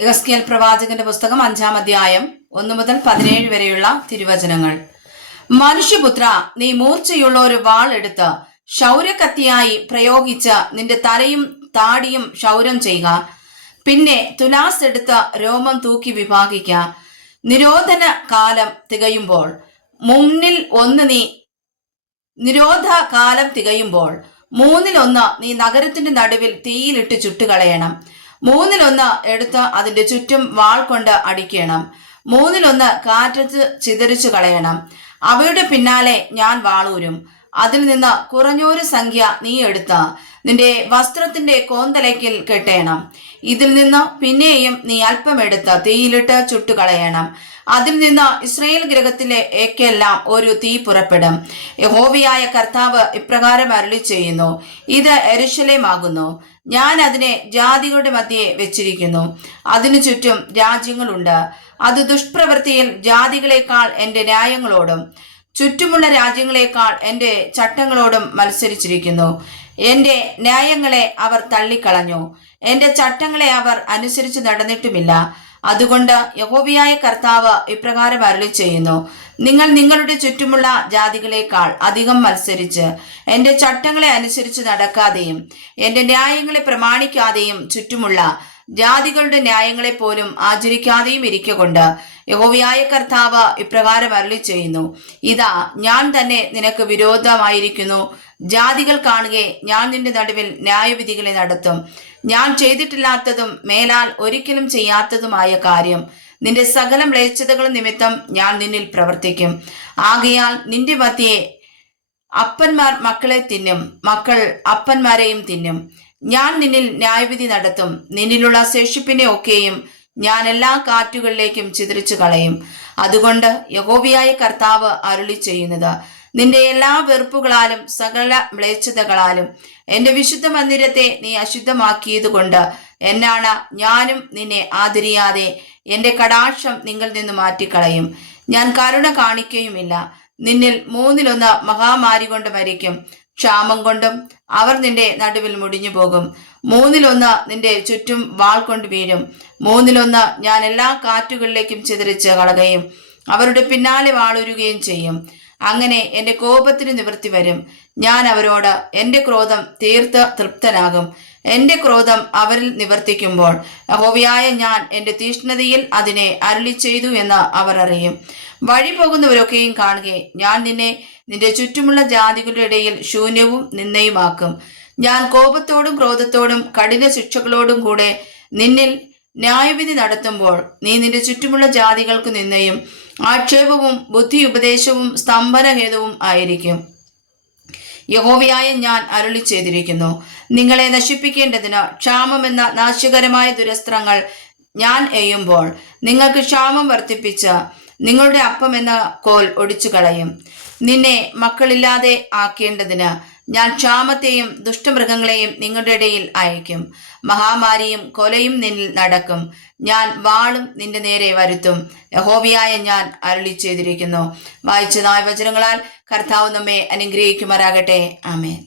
യെഹെസ്കേൽ പ്രവാചകന്റെ പുസ്തകം 5-ാം അധ്യായം 1 മുതൽ 17 വരെയുള്ള തിരുവചനങ്ങൾ. മനുഷ്യപുത്ര, നീ മൂർച്ചയുള്ള ഒരു വാൾ എടുത്ത് ക്ഷൗരക്കത്തിയായി പ്രയോഗിച്ച് നിന്റെ തലയും താടിയും ക്ഷൗരം ചെയ്യുക. പിന്നെ തുലാസ് എടുത്ത് രോമം തൂക്കി വിഭാഗിക്ക. നിരോധന കാലം തികയുമ്പോൾ മൂന്നിലൊന്ന് നീ നഗരത്തിന്റെ നടുവിൽ തീയിലിട്ട് ചുട്ടുകളയണം. മൂന്നിലൊന്ന് എടുത്ത് അതിന്റെ ചുറ്റും വാൾ കൊണ്ട് അടിക്കണം. മൂന്നിലൊന്ന് കാറ്റത്ത് ചിതറിച്ചു കളയണം. അവയുടെ പിന്നാലെ ഞാൻ വാളൂരും. അതിൽ നിന്ന് കുറഞ്ഞൊരു സംഖ്യ നീ എടുത്ത് നിന്റെ വസ്ത്രത്തിന്റെ കോന്തലയ്ക്കിൽ കെട്ടേണം. ഇതിൽ നിന്ന് പിന്നെയും നീ അല്പം എടുത്ത് തീയിലിട്ട് ചുട്ടുകളയണം. അതിൽ നിന്ന് ഇസ്രായേൽ ഗൃഹത്തിലെ ഏക്കെല്ലാം ഒരു തീ പുറപ്പെടും. യഹോവയായ കർത്താവ് ഇപ്രകാരം അരുളി ചെയ്യുന്നു: ഇത് യെരൂശലേമാകുന്നു. ഞാൻ അതിനെ ജാതികളുടെ മധ്യേ വെച്ചിരിക്കുന്നു. അതിനു ചുറ്റും രാജ്യങ്ങളുണ്ട്. അത് ദുഷ്പ്രവൃത്തിയിൽ ജാതികളെക്കാൾ എന്റെ ന്യായങ്ങളോടും ചുറ്റുമുള്ള രാജ്യങ്ങളെക്കാൾ എന്റെ ചട്ടങ്ങളോടും മത്സരിച്ചിരിക്കുന്നു. എന്റെ ന്യായങ്ങളെ അവർ തള്ളിക്കളഞ്ഞു. എന്റെ ചട്ടങ്ങളെ അവർ അനുസരിച്ച് നടന്നിട്ടുമില്ല. അതുകൊണ്ട് യഹോവയായ കർത്താവ് ഇപ്രകാരം അരുളി ചെയ്യുന്നു: നിങ്ങൾ നിങ്ങളുടെ ചുറ്റുമുള്ള ജാതികളെക്കാൾ അധികം മത്സരിച്ച് എന്റെ ചട്ടങ്ങളെ അനുസരിച്ച് നടക്കാതെയും എന്റെ ന്യായങ്ങളെ പ്രമാണിക്കാതെയും ചുറ്റുമുള്ള ജാതികളുടെ ന്യായങ്ങളെ പോലും ആചരിക്കാതെയും ഇരിക്കൊണ്ട് യഹോവയായ കർത്താവ് ഇപ്രകാരം അരുളി ചെയ്യുന്നു: ഇതാ, ഞാൻ തന്നെ നിനക്ക് വിരോധമായിരിക്കുന്നു. ജാതികൾ കാണുകെ ഞാൻ നിന്റെ നടുവിൽ ന്യായവിധികളെ നടത്തും. ഞാൻ ചെയ്തിട്ടില്ലാത്തതും മേലാൽ ഒരിക്കലും ചെയ്യാത്തതുമായ കാര്യം നിന്റെ സകല മ്ലേച്ഛതകളും നിമിത്തം ഞാൻ നിന്നിൽ പ്രവർത്തിക്കും. ആകയാൽ നിന്റെ മധ്യേ അപ്പന്മാർ മക്കളെ തിന്നും, മക്കൾ അപ്പന്മാരെയും തിന്നും. ഞാൻ നിന്നിൽ ന്യായവിധി നടത്തും. നിന്നിലുള്ള ശേഷിപ്പിനെ ഒക്കെയും ഞാൻ എല്ലാ കാറ്റുകളിലേക്കും ചിതറിച്ചു കളയും. അതുകൊണ്ട് യഹോവയായ കർത്താവ് അരുളി ചെയ്യുന്നത്: നിന്റെ എല്ലാ വെറുപ്പുകളാലും സകല മ്ലേച്ഛതകളാലും എന്റെ വിശുദ്ധ മന്ദിരത്തെ നീ അശുദ്ധമാക്കിയത് കൊണ്ട് എന്നാണ് ഞാനും നിന്നെ ആദരിയാതെ എന്റെ കടാക്ഷം നിങ്ങൾ നിന്ന് മാറ്റിക്കളയും. ഞാൻ കരുണ കാണിക്കുകയുമില്ല. നിന്നിൽ മൂന്നിലൊന്ന് മഹാമാരി കൊണ്ട് മരിക്കും. ക്ഷാമം കൊണ്ടും അവർ നിന്റെ നടുവിൽ മുടിഞ്ഞു പോകും. മൂന്നിലൊന്ന് നിന്റെ ചുറ്റും വാൾ കൊണ്ട് വീഴും. മൂന്നിലൊന്ന് ഞാൻ എല്ലാ കാറ്റുകളിലേക്കും ചിതറിച്ച് കളകയും അവരുടെ പിന്നാലെ വാളുരുകയും ചെയ്യും. അങ്ങനെ എന്റെ കോപത്തിന് നിവൃത്തി വരും. ഞാൻ അവരോട് എന്റെ ക്രോധം തീർത്ത് തൃപ്തനാകും. എന്റെ ക്രോധം അവരിൽ നിവർത്തിക്കുമ്പോൾ യഹോവയായ ഞാൻ എന്റെ തീഷ്ണതയിൽ അതിനെ അരുളി ചെയ്തു എന്ന് അവർ അറിയും. വഴി പോകുന്നവരൊക്കെയും കാണുകെ ഞാൻ നിന്റെ ചുറ്റുമുള്ള ജാതികളുടെ ഇടയിൽ ശൂന്യവും നിന്ദയുമാക്കും. ഞാൻ കോപത്തോടും ക്രോധത്തോടും കഠിന ശിക്ഷകളോടും കൂടെ നിന്നിൽ ന്യായവിധി നടത്തുമ്പോൾ നീ നിന്റെ ചുറ്റുമുള്ള ജാതികൾക്ക് നിന്ദയും ആക്ഷേപവും ബുദ്ധിയുപദേശവും സ്തംഭനഹേതുവും ആയിരിക്കും. യഹോവയായ ഞാൻ അരുളി ചെയ്തിരിക്കുന്നു: നിങ്ങളെ നശിപ്പിക്കേണ്ടതിന് ക്ഷാമമെന്ന നാശകരമായ ദുരസ്ത്രങ്ങൾ ഞാൻ എയ്യുമ്പോൾ നിങ്ങൾക്ക് ക്ഷാമം വർദ്ധിപ്പിച്ച് നിങ്ങളുടെ അപ്പം എന്ന കോൽ ഒടിച്ചു കളയും. നിന്നെ മക്കളില്ലാതെ ആക്കേണ്ടതിന് ഞാൻ ക്ഷാമത്തെയും ദുഷ്ടമൃഗങ്ങളെയും നിങ്ങളുടെ ഇടയിൽ അയക്കും. മഹാമാരിയും കൊലയും നിന്നിൽ നടക്കും. ഞാൻ വാളും നിന്റെ നേരെ വരുത്തും. യഹോവയായ ഞാൻ അരുളി ചെയ്തിരിക്കുന്നു. വായിച്ചതായ വചനങ്ങളാൽ കർത്താവ് നമ്മെ അനുഗ്രഹിക്കുമാറാകട്ടെ. ആമേൻ.